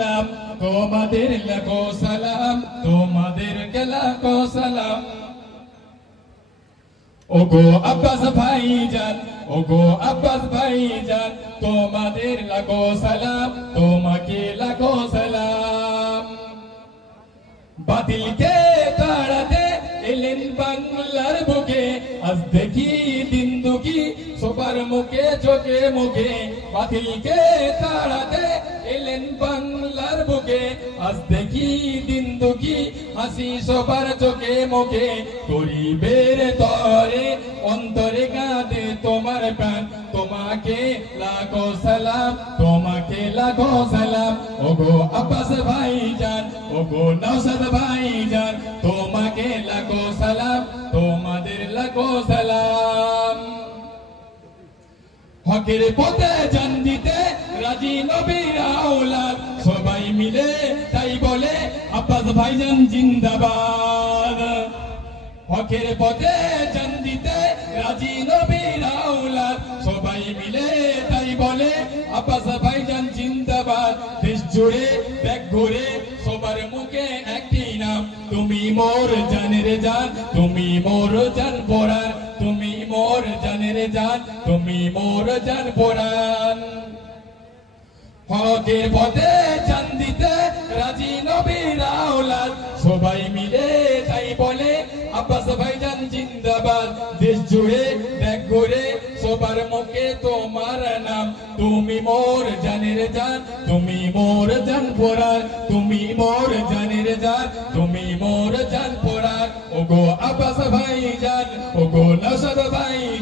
সালাম তোমাদের লাখো সালাম তোমাদেরকে লাখো সালাম ওগো আব্বাস ভাইজান ওগো আব্বাস ভাইজান তোমাদের লাখো সালাম তোমাকে লাখো সালাম বাতিলকে তাড়াতে এলেন বাংলার বুকে আজ দেখি দিন দুঃখী সবার মুখে চোখে মুখে বাতিলকে তাড়াতে এলেন বাংলার বুকে আজ দেখি দিন দুঃখী হাসি সবার চোখে মুখে গরিবের তরে অন্তরে কাঁদে তোমার প্রাণ তোমাকে লাখো সালাম তোমাকে লাখো সালাম ওগো আব্বাস ভাইজান ওগো নওশাদ ভাইজান তোমাকে লাখো সালাম তোমাদের লাখো সালাম হকের পথে জান দিতে রাজি নবীর আওলাদ সবাই মিলে তাই বলে আব্বাস ভাইজান জিন্দাবাদ হকের পথে জান দিতে রাজি নবীর আওলাদ সবাই মিলে তাই বলে আব্বাস ভাইজান জিন্দাবাদ দেশ জুড়ে ব্যাগ ঘুরে সবার মুখে একটি নাম তুমি মোর জানের জান তুমি মোর জান পরাণ তুমি মোর জানের জান তুমি মোর জান পরাণ হকের পথে জান দিতে রাজি নবীর আওলাদ সবাই মিলে তাই বলে আব্বাস ভাইজান জিন্দাবাদ দেশ জুড়ে ব্যাগ ঘুরে সবার মুখে তোমার নাম তুমি মোর জানের জান তুমি মোর জান পরাণ তুমি মোর জানের জান তুমি মোর জান পরাণ ওগো আব্বাস ভাইজান ওগো নওশাদ ভাইজান